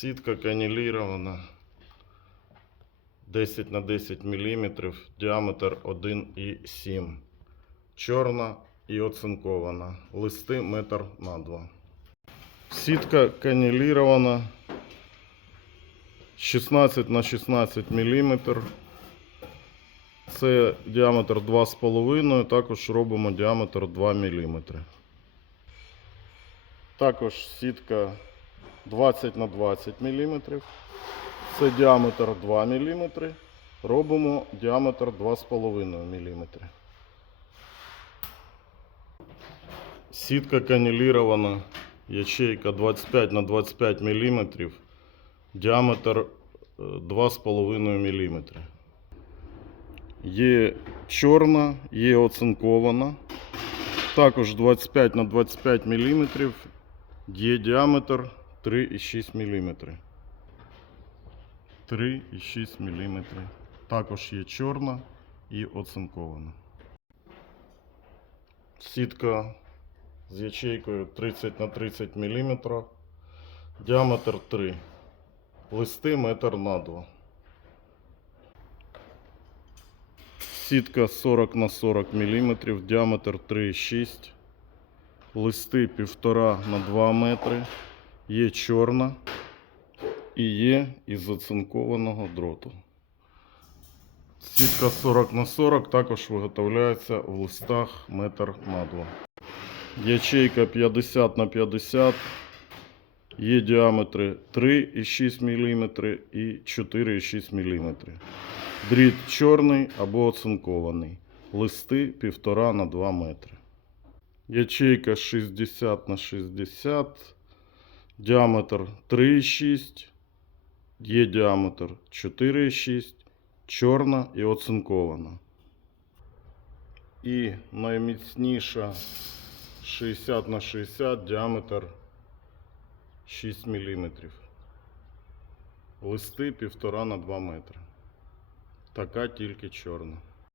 Сітка канілірована 10 на 10 мм, діаметр 1,7. Чорна і оцинкована. Листи метр на 2. Сітка канілірована 16 на 16 мм. Це діаметр 2,5, також робимо діаметр 2 мм. Також сітка 20 на 20 мм. Це діаметр 2 мм. Робимо діаметр 2,5 мм. Сітка канілірована, ячейка 25 на 25 мм. Діаметр е, 2,5 мм. Є чорна, є оцинкована. Також 25 на 25 мм. Є діаметр 3,6 мм. 3,6 мм. Також є чорна і оцинкована. Сітка з ячейкою 30 на 30 мм. Діаметр 3. Листи метр на 2. Сітка 40 на 40 мм, діаметр 3,6. Листи 1,5 на 2 метри. Є чорна і є із оцинкованого дроту. Сітка 40 на 40 також виготовляється в листах метр на 2. Ячейка 50 на 50. Є діаметри 3,6 мм і 4,6 мм. Дріт чорний або оцинкований. Листи 1,5 на 2 метри. Ячейка 60 на 60. Діаметр 3,6. Є діаметр 4,6. Чорна і оцинкована. І найміцніша 60 на 60 діаметр 6 мм. Листи 1,5 на 2 метри. Така тільки чорна.